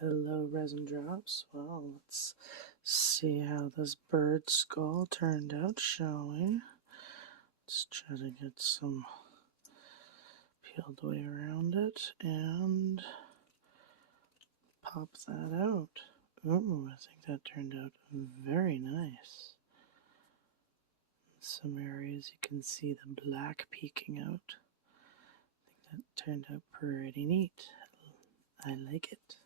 Hello, resin drops. Well, let's see how this bird skull turned out, shall we? Let's try to get some peeled away around it and pop that out. Ooh, I think that turned out very nice. In some areas you can see the black peeking out. I think that turned out pretty neat. I like it.